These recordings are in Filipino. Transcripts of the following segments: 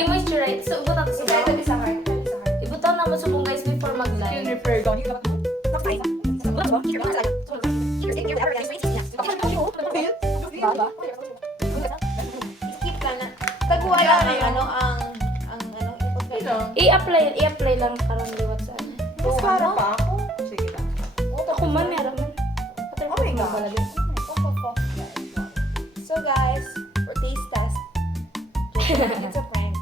i-moisturize. So, ibutan to sa Ito bawang. sa heart. Ibutan naman sa bong guys before Skin mag-live. repair daw. Skip ka na. Taguwa lang ang ipot ka. I-apply lang parang liwat sa ano. Mas para pa ako. Sige lang. Ako man, meron man. Oh my God. So guys, for taste test, it's a prank.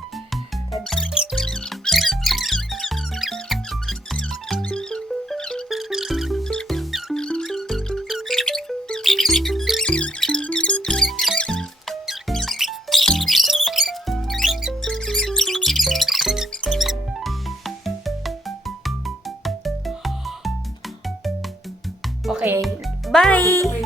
Okay. Bye!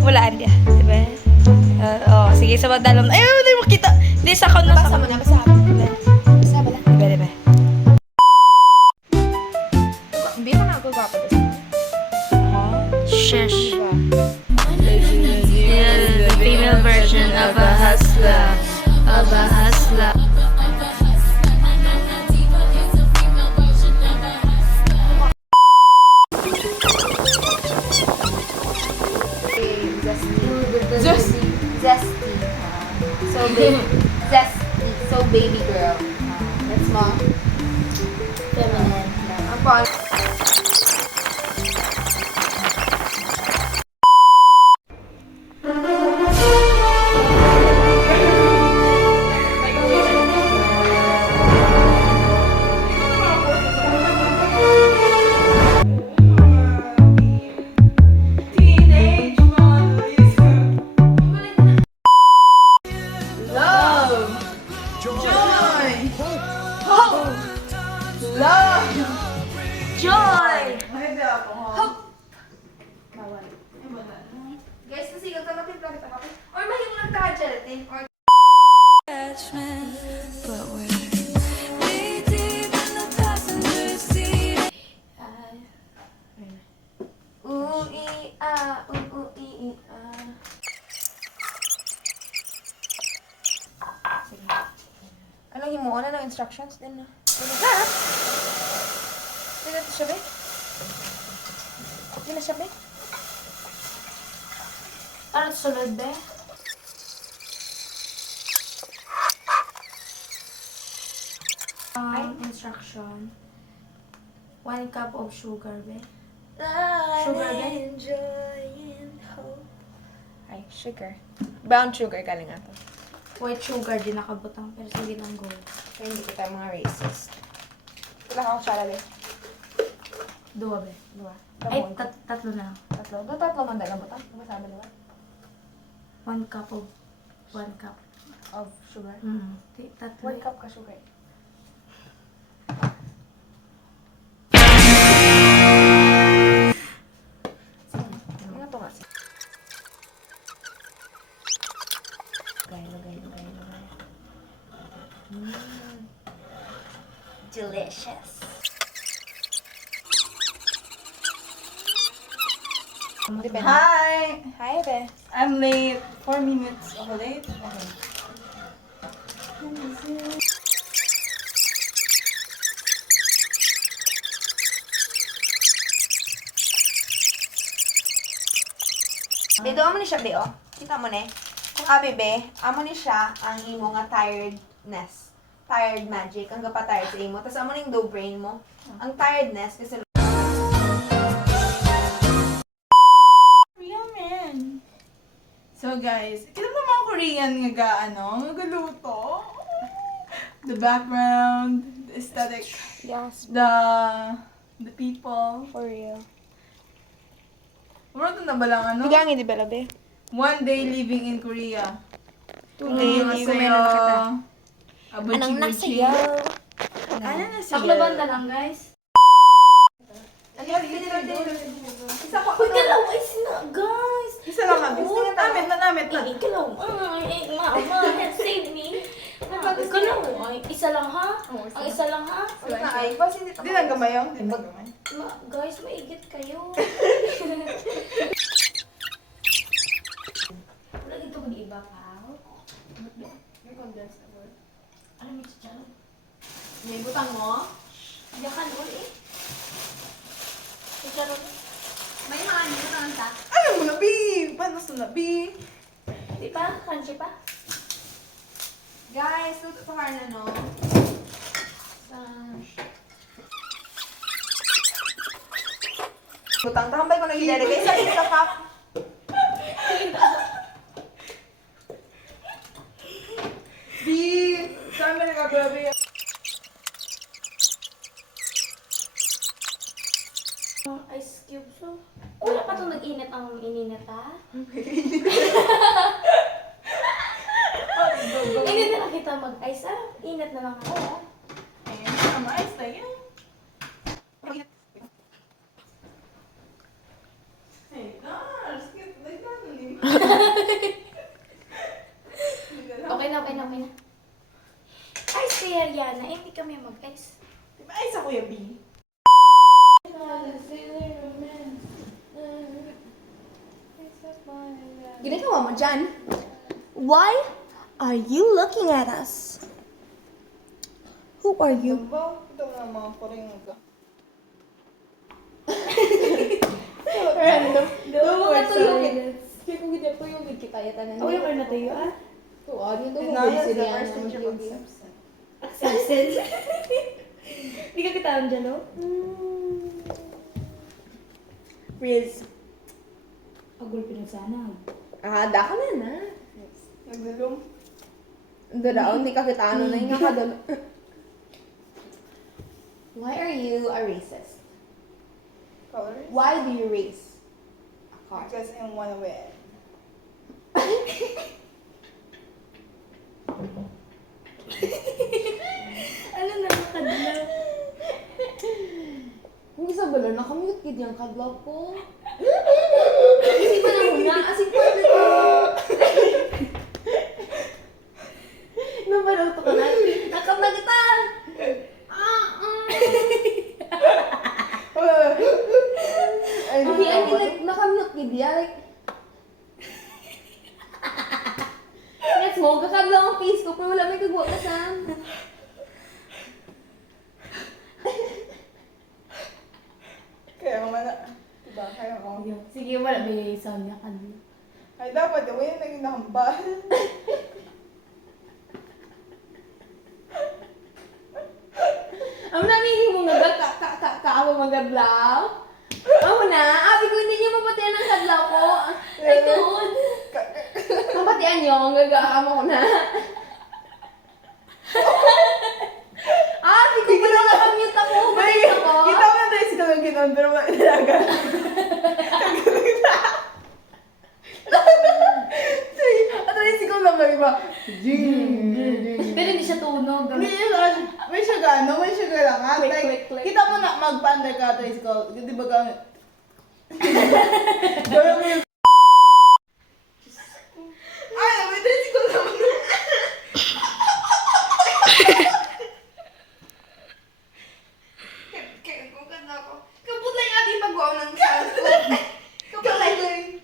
Wala dia, diba? Sige, sa madalam. Ay, hindi mo kita. Hindi, sa kon na sa Basa mo na, basa. Basa ba lang? Diba, diba? Hindi mo na ako gwapo doon. Shush. Yeah, the female version of a hustler. Of a hustler. Zesty. So baby. Zesty. So baby girl. That's mo. Feminine. Ang pol. Joy! Guys, nasigaw ka kapit, bakit ako? Or mahimo lang ta gelatin or But we're knee deep in the passenger seat. ui-a. Sige. Anong himuon na ng instructions din na? Hindi na siya, be? Hindi na siya, be? Ano sunod, be? Instruction. 1 cup of sugar, be? Sugar, be? Ay, sugar. Brown sugar ka lang ato. White sugar din nakabutang, pero sige nang gold. Kaya hindi kita mga racist. Wala akong tsara, be. Dua, be? Dua. Ay, tatlo na lang. Tatlo. Doon tatlo man dala butang. Masama diba? 1 cup of... 1 cup. Of sugar. Tatlo. 1 cup ka sugar. Ano to nga? Lugay. Delicious. Depende. Hi! Hi, be. I'm late. 4 minutes ako late. Okay. Be, doon mo ni siya, be, oh. Kita mo ne. Kung abi, be, amo ni siya ang imo nga tiredness. Tired magic. Ang gapa-tired sa imo. Tapos amo ni yung low brain mo. Ang tiredness, kasi Korean man. So guys, kita mo mga Korean nga luto. The background, the aesthetic, yes, the people. for real. Muro to na ba lang Bigangi, di ba, labi? 1 day living in Korea. Today, Annyeonghaseyo. Abuchi Anong buchi. nasayaw? Ano na siya? Paklabanda lang, guys. Isa pa. Uy, kalaw, ay sina, guys. Isa lang mabis. Namit na. Ay, kalaw, ay, ma, save me. Kalaw, ay, isa lang ha? Oo, isa Ang isa lang ha? Wait na ay. Bas, hindi Di lang gamay yung. Di lang gamay. Guys, maigit kayo. Wala dito ko di iba pa. May condensed na ba? Alam mo siya dyan? May butang mo? Yakan ulit eh. Siya ron. May mga ano naman ta? Ano mo na, Bi? Panas na, Bi? Di pa? Crunchy pa? Guys, luto to na, no? Butang tambay ko nang ilalagay sa isa cup. Bi! Saan ba nagagabi? Ice cubes so. Wala pa itong nag-init ang ininit ha? Hindi na lang kita mag-ice ah. Init na lang ako ah. Ayan, sama. Ayos na yan. Ay, gosh. Okay na. Ice kaya Rihanna, eh, hindi kami mag-ice. Diba ayos ako yung Bi? Ginagawa mo dyan? Why are you looking at us? Who are you? Ba? Ito nga mga paring ka. Random. Doon mga tuyo. Kaya kung hindi po yung kita yata na. Oh, yung na tayo ah. Tuwa, dito mo Denial si is the Rihanna. first stage of acceptance. Acceptance. Hindi ka kita dyan, no? Riz. Agul pinagsanag. Da ka na. Nagdulong. Hindi daw, hindi ka kita ano na yung nakadalo. Why are you a racist? Colors? Why do you race a car? Because I wanna win. Ano na nakadlaw? Kung isa ba lang, nakamute kid yung kadlaw ko. Kasi ba na muna? Asing ko ko. Nabaraw to ka na. Nakamagtan! Ay, Hindi, I mean, like, nakamute kid ya. Like, gets mo, kakablaw ang face ko, pero wala may kagwa ka sa. Kaya naman na. Diba? Kaya ako. Sige, wala may sound niya kanina. Ay, dapat yung yung naging nahambal. Ang namili mo nga kaawa magadlaw. Amo na, abi ko hindi niyo mapatian ang kadlaw ko. Ay, tuod. Mapatian niyo, ang gagaama ko na. Abi ko pala nakamute ako. Balik ako. Kita mo na tayo sila ng ginoon, pero wala talaga. At least ikaw lang ba, iba? Pero hindi siya tunog. May siya gano, may siya galangan. Click, Like, click, click. kita mo na mag-pander ka, tricycle. Di ba ka? Gawin mo yung... Ay, may tricycle naman. Kaya kung ganda ko. Kaput lang ati pag-gawa ng kanto. Kaput lang.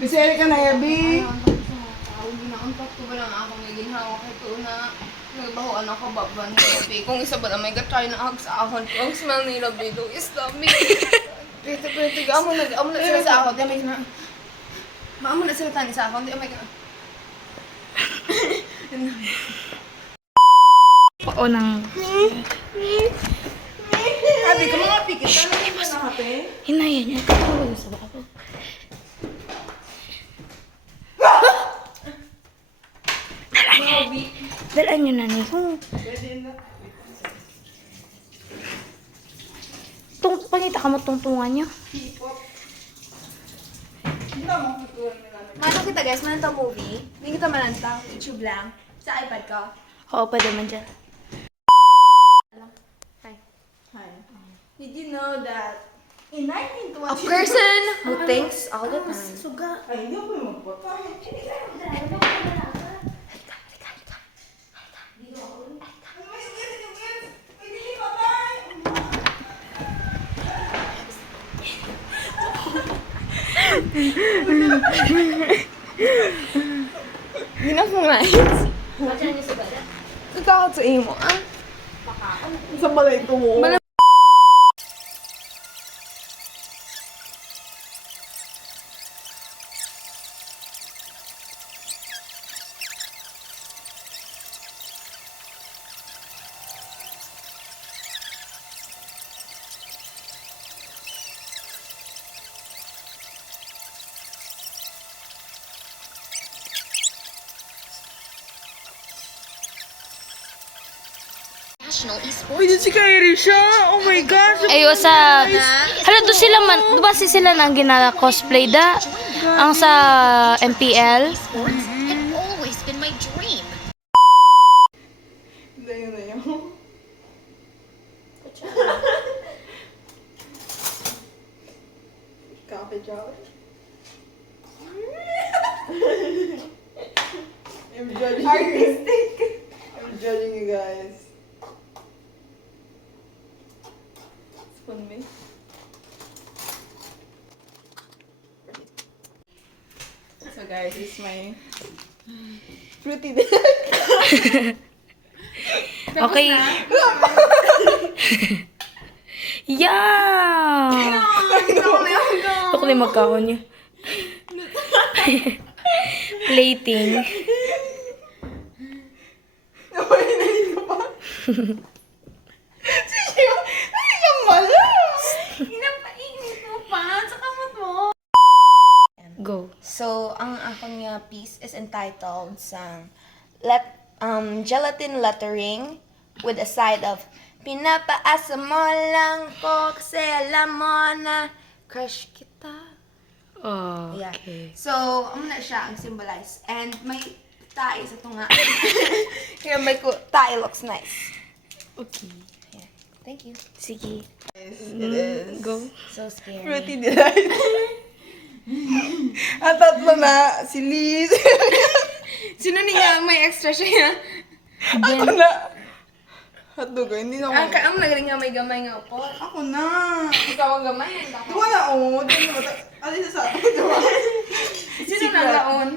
Bisaya ka na, Yabi. Ginauntat ko ba lang akong ginhawa kay to na nagbahuan ako baban ni Labi. Kung isa ba na may gatry na hag sa ahon. Ang smell ni Labi do is Labi. Pwede, amo na sila sa ahon. Di may na. Maamo na sila tani sa ahon. Di may na. Oo nang... Sabi ka mga pikit. Ano yung na kape? Hinaya niya. Ano sa bako? Dalaan niyo na ni. Pangita ka mo tungtungan niyo. Hindi na mo kutuan nila. Manong kita guys, manong movie. Hindi kita mananta. YouTube lang. Sa iPad ko. Oo, pwede man dyan. Hi. Did you know that in 1920... A person who thinks all the time. Suga. Ay, hindi ako yung magpatay. Ginafungais. Kakakot sa imo, ah. Sa balay ko mo. Pwede si Kyrie siya. Oh my gosh. Ayo sa... Hala, doon sila man... Diba si sila nang gina-cosplay da? Ang sa MPL? had always been my dream. Dayo na yun. Coffee jar. I'm judging Artistic. I'm judging you guys. Spoon me. So guys, this is my fruity delight. Okay. Yeah! Ako na yung magkahon niya. Plating. Napalinan ko pa. Siya, ay, yung malas. Ginapainit mo pa sa kamot mo. Go. So, ang akong nga piece is entitled sa gelatin lettering with a side of pinapaasa mo lang ko kasi alam mo na crush kita. Oh, Yeah. okay. So, ano na siya ang symbolize. And may tae sa tunga. Here, may tae looks nice. Okay. Yeah. Thank you. Sige. It is. Go. So scary. Fruity delight. Ang tatlo na, si Liz. Sino niya may extra siya? Ako na. Hotdog, hindi na Ang ako. kaam nagaling nga may gamay nga upo. Ako na. Ikaw ang gamay. ang dako. Diba na, oh. Diba na, alin sa atin, diba? Sino nang laon?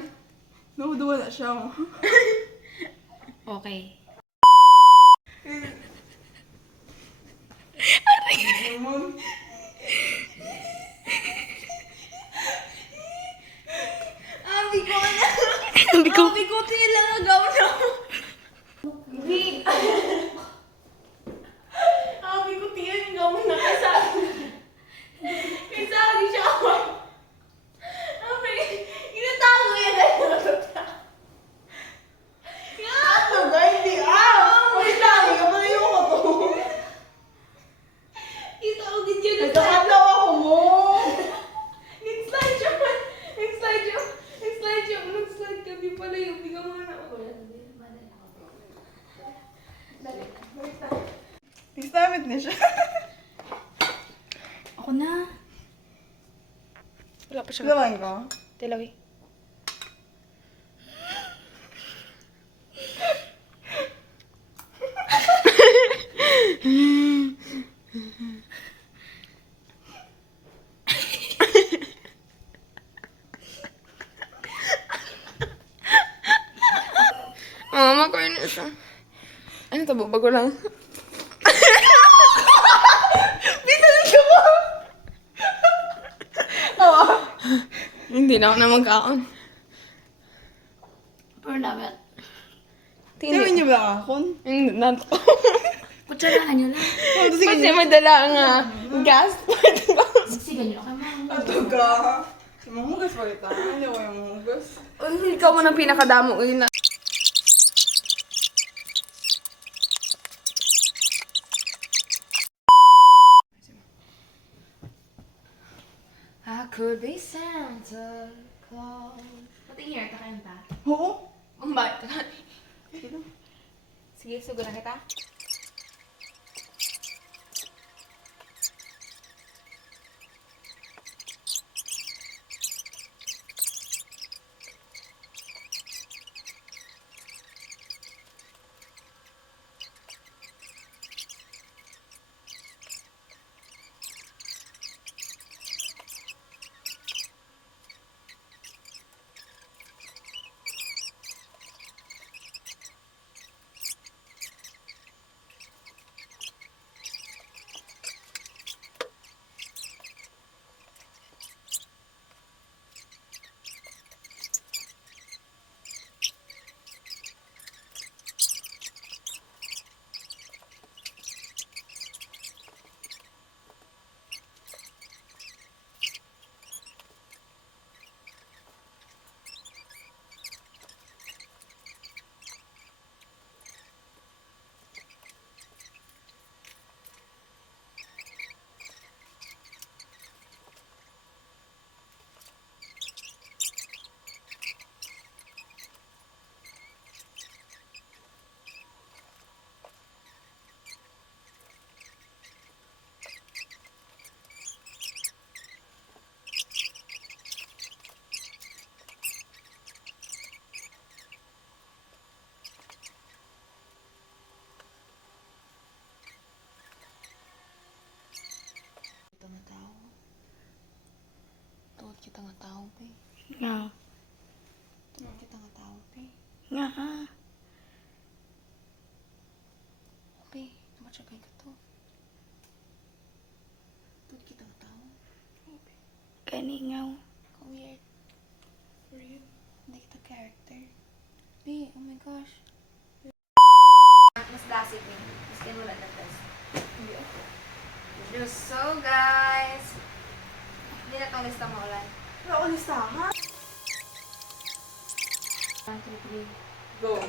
No, diba na siya. Okay. Abi ko na. Sabi ko, Abi ko tila nga gawin na. Abi ko tila nga gawin na kasi. Kasi ako siya ako. Abi, inatago yan. Hotdog, hindi. Wait lang, kapalayo ko to. Ito ako din yun. Nagkakadlaw ako mo. Next slide siya. Next slide siya. Next slide siya. Next slide ka. Di pala yung bigyan mo na ako. Istamit na siya. ako na. Wala pa siya. Gawan ko. Tilawi. Ano to, bago lang? Hindi na ako na magkaon. Pero dapat. Sabi niyo ba akon? Hindi na to. Kutsarahan nyo lang. Kasi madala nga gas. Sigan nyo lang kayo. Ato ka. Mamugas pa kita. Ano ko yung mamugas? Ikaw mo ng pinakadamo. I could be Santa Claus. Pati here, kakanta. Oo. Ang bait. Sige, sugo na kita. Tuwad kita nga tao, pe. Nga. Tuwad kita nga tao, pe. Nga. Pe, namatsagay ka to. Tuwad kita nga tao. Pe, Kaningaw. ka-weird. For you. Hindi kita character. Pe, oh my gosh. Mas lasik eh. Mas kinula na test. So guys, hindi na itong lista mo ulan. Wala ko listahan. 1, 2, 3. Go.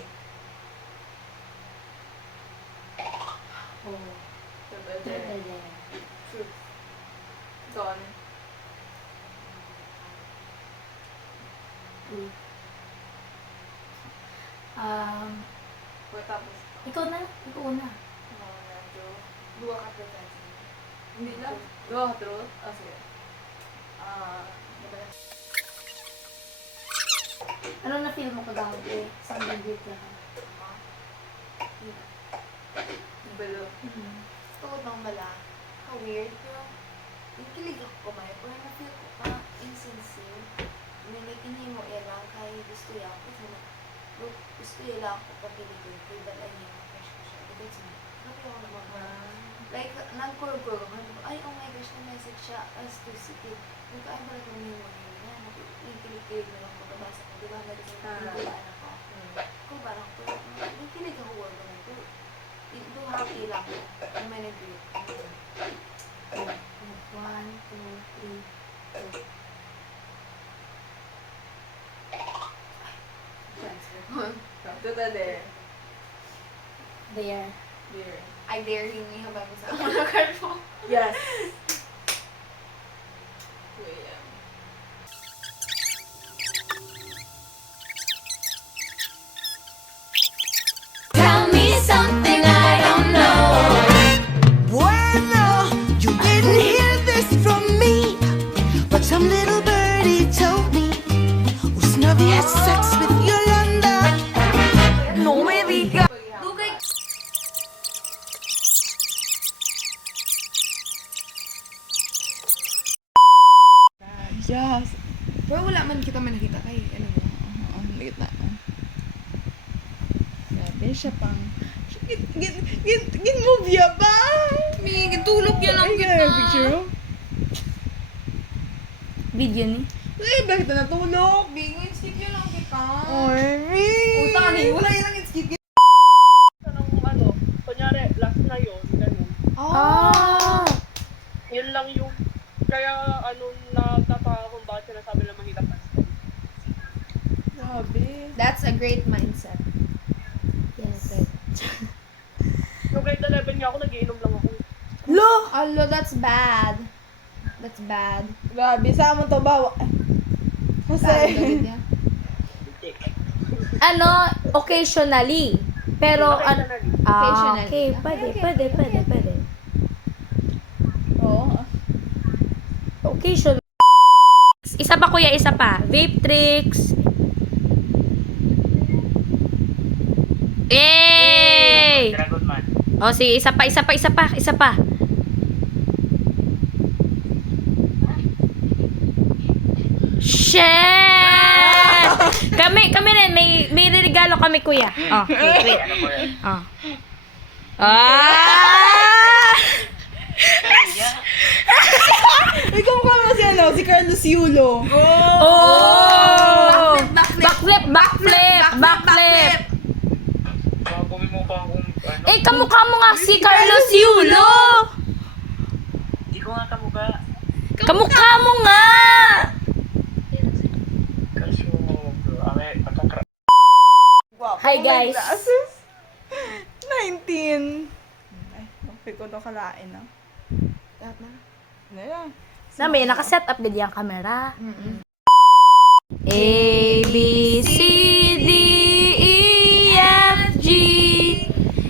Oh. Truth. Dawn. Tapos, Ikaw na. Ikaw na. medyo, dua ka truth. Hindi na. Dua ka truth? Ah, sige. Ano na feel mo ko daw? Saan nag-group na ka? Balo. Tukod ng mala. Ka-weird, pero yung kilig ako kumain, pero na-feel ko pa insincere. Ninikinay mo ilang kay gusto yan ako. Gusto ilang ako pakiligin kay balay niya yung fresh ko siya. Gets mo? Grabe ako naman. Like, nag-kurog-kurog ako. Ay, oh my gosh, na-message siya as to city. Nagkain ba lang yung mga yun? Yung kilig-kilig na lang ko. Nabasa ko. Diba? Nagkain ako. Kung parang, yung kilig ako word naman. Do happy lang. Yung may nag-group. 1, 2, 3. Tuta there. There. Here. I dare him ni habang sa mga card mo. Yes. Wait. Tell me something I don't know. Bueno, you didn't hear this from me, but some little birdie told me Usnavi had sex with Yolanda. No me diga. siya pang. Gin move ya ba? May gitulog yan ang Ay, kita. picture mo? Video ni. Ay, bakit na natulog? Bingin, skip yun ang kita. Ay, mi. Utani, wala yun ang skip. Kunyari, last na yun, ganun. Ah. Yun lang yung, kaya natataka kung bakit sinasabi na mahirap na. Grabe. That's a great mindset. Yes. Yung grade 11 nga ako, nagiinom lang ako. Lo! Alo, that's bad. That's bad. Grabe, saan mo to bawa? Kasi, Ano, occasionally. Pero, Occasionally. okay. Pwede. oo. Occasionally. Isa pa kuya, isa pa. Vape tricks. Yay! Dragon Man. O, sige, isa pa. Shit! Kami rin, may regalo kami, kuya. Oh, wait. Oh. Ah! Ikaw ka mo si Carlos Yulo. Oh! Backflip! Gagawin mo pa akong, Eh, kamukha mo nga si Carlos Yulo! Hindi ko nga kamukha. Kamukha mo nga! Kaso, patangkra. Hi, guys. Glasses. 19. Ay, okay ko to kalain na. Ano yan? May nakaset up din yung camera. A, B, C, D, E, F, G,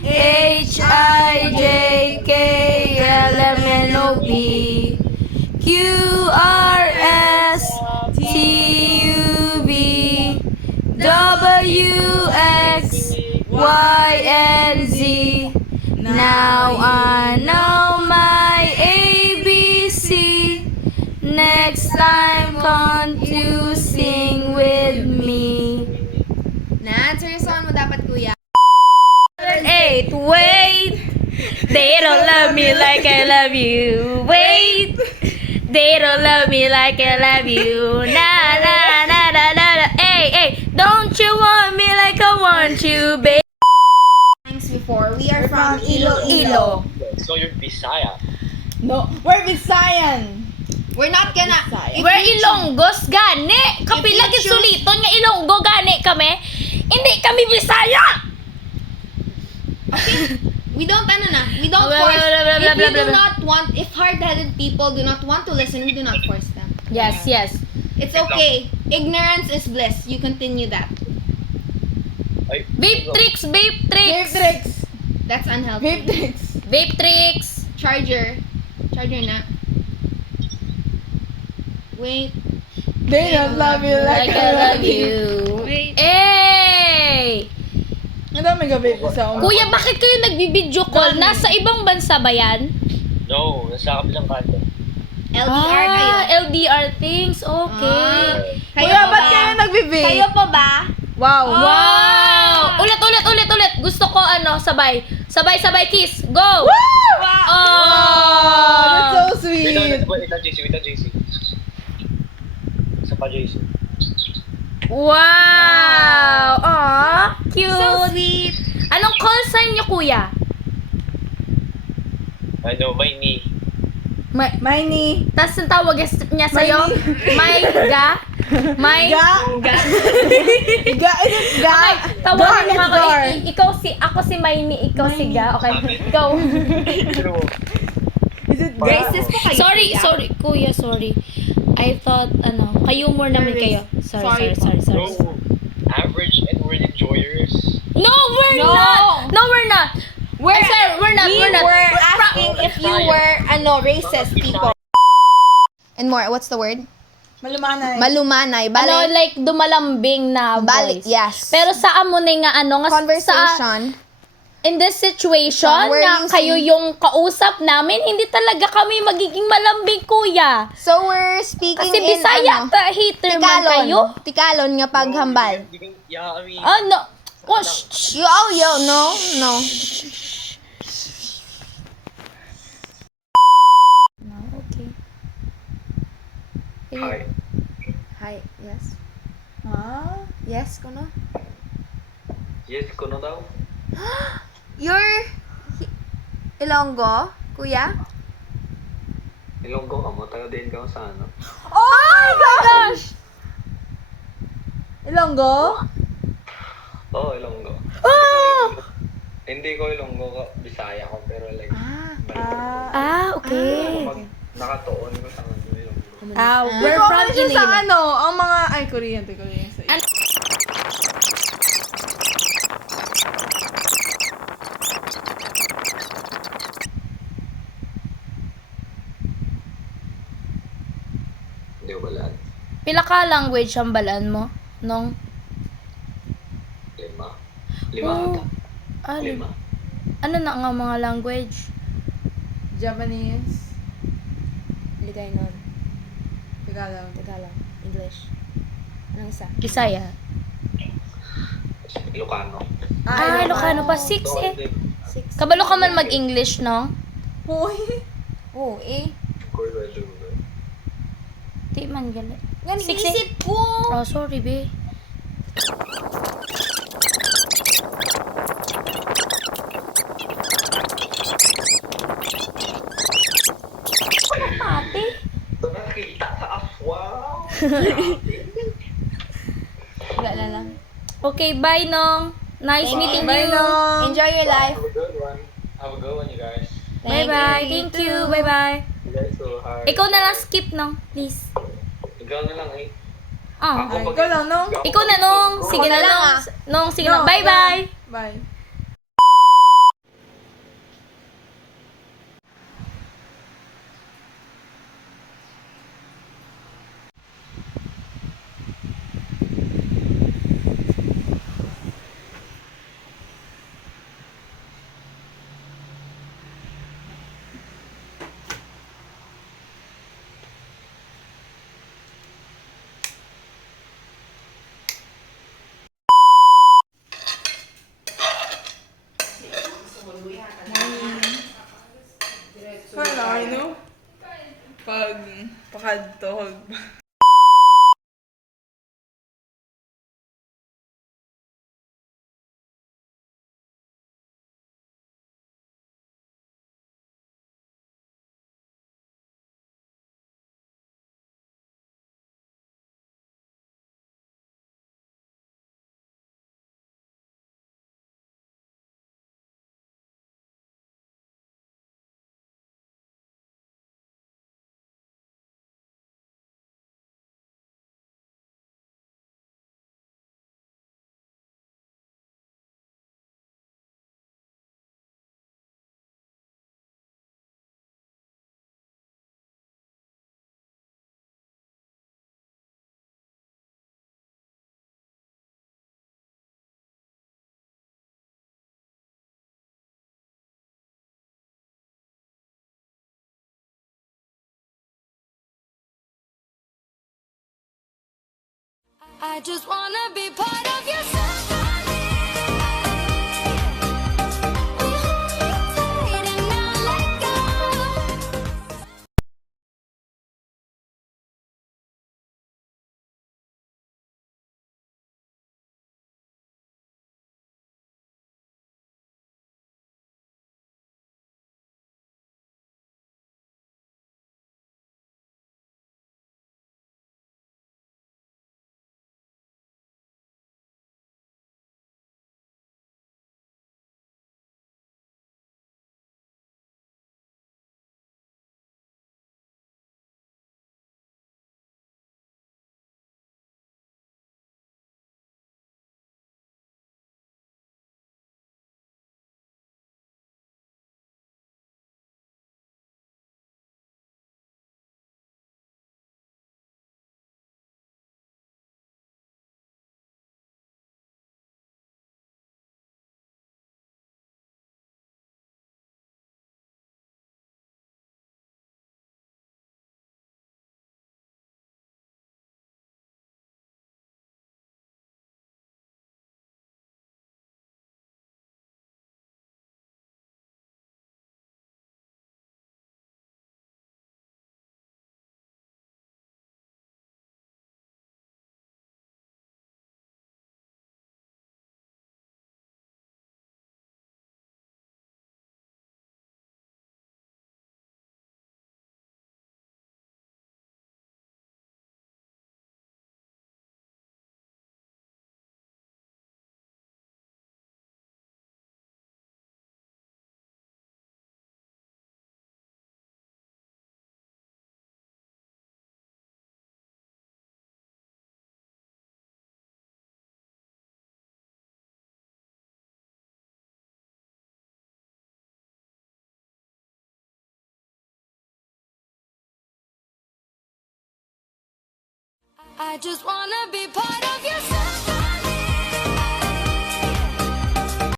H, I, J, K, L, M, N, O, P, Q, R, S, T, U, V, W, X, Y, and Z. Now I know my ABC. Next time, come to sing with me. Na-answer yung song mo dapat, kuya. 8, wait. They don't love me like I love you. Wait. They don't love me like I love you. Na na na na na na. Hey, don't you want me like I want you, babe? Times before, we are from Iloilo. So you're Bisaya. No, we're Visayan. We're not gonna... if We're you Ilonggos gani. Kapila If you suliton nga Ilonggo gani kami. Hindi kami Bisaya. We don't, we don't Blah, force. blah, blah, blah, If we blah, do blah. not want, if hard-headed people do not want to listen, we do not force them. Yes. It's okay. Ignorance is bliss. You continue that. Ay, Vape tricks. Vape tricks. That's unhealthy. Vape tricks. Vape tricks. Charger na. Wait. They don't love you like I love you. Hey! Ang dami ka vape sa ulo. Kuya, bakit kayo nagbibideo call? Nasa ibang bansa ba yan? no, nasa kabilang kanto. LDR kayo. LDR things. Okay. Kuya, ba't kayo nagbe-vape? Kayo pa ba? Wow. Wow! Ulit. Gusto ko sabay. Sabay kiss. Go! Wow! Oh! That's so sweet. Wait lang, JC. Isa pa, JC. Wow! Aw, cute. So sweet. Anong call sign niyo, kuya? Ano, may knee. Miney. Tapos ang tawag niya sa'yo? May ga? May Ga. Ga. Is it ga? Okay, tawagan mo Gar, ako. Gar. Ako si Maini, ikaw si Ga. Okay, ikaw. Pero, Is it ga? Braces po kayo. kuya. Sorry, kuya, sorry. I thought, kayumor namin kayo. Sorry. no, average and we're enjoyers. No, we're No. not. No, we're not. We're, I said, we're not. we We're not. were asking if you were, racist people. And more, what's the word? Malumanay. Malumanay. Like dumalambing na Balik, voice. yes. Pero saan mo na nga nga Conversation. in this situation We're na using- kayo yung kausap namin, hindi talaga kami magiging malambing, kuya. So, we're speaking Kasi in, Bisaya, hater man kayo. Tikalon nga paghambal. Yeah, I mean, Ano? Oh, shh. Yo, no. No, okay. Hi. Hi, yes. Ha? Yes, kuno. Yes, kuno daw. You're Ilonggo, kuya? Ilonggo ka mo, taga din ka mo sa ano. Oh my gosh! Ilonggo? Oo, Ilonggo. Hindi ko Ilonggo ka, Bisaya ko, pero like, Okay. pag nakatuon ko sa ano, Ilonggo. We're Ikaw from pala siya sa Iloilo. ano, ang mga, ay, Korean sa Hindi ko balaan. Pila ka language ang balaan mo? Nong? 5. 5 Oh. ata. 5. Ano na nga mga language? Japanese, Ligay nun. Tagalog. Tagalog. English. Anong isa? Bisaya. Ilocano. Ilocano pa. 6 So, eh. hindi. Kabalo ka man mag-English, no? Hoy! Oh, eh. Ko pwede ko. Di man gali. Nga, Six, naisip ko! Oh, sorry, be. Ate? So, nakita sa aswang. Wala na lang. Okay, bye, Nong. Nice meeting Bye, you. Nong! Enjoy your life. Have a good one. Have a good one, you guys. Bye-bye. Thank you. Bye-bye. You guys so hard. Ikaw na lang skip, Nong. Please. Ikaw na lang eh. Ah. Ay, ikaw lang, Nong. Ikaw na, Nong. Sige na, Ako na lang, Nong. Nong, sige na. No, Bye-bye. Bye. Kala, no? Pag pakadtog. I just wanna be part of your symphony. I just wanna be part of your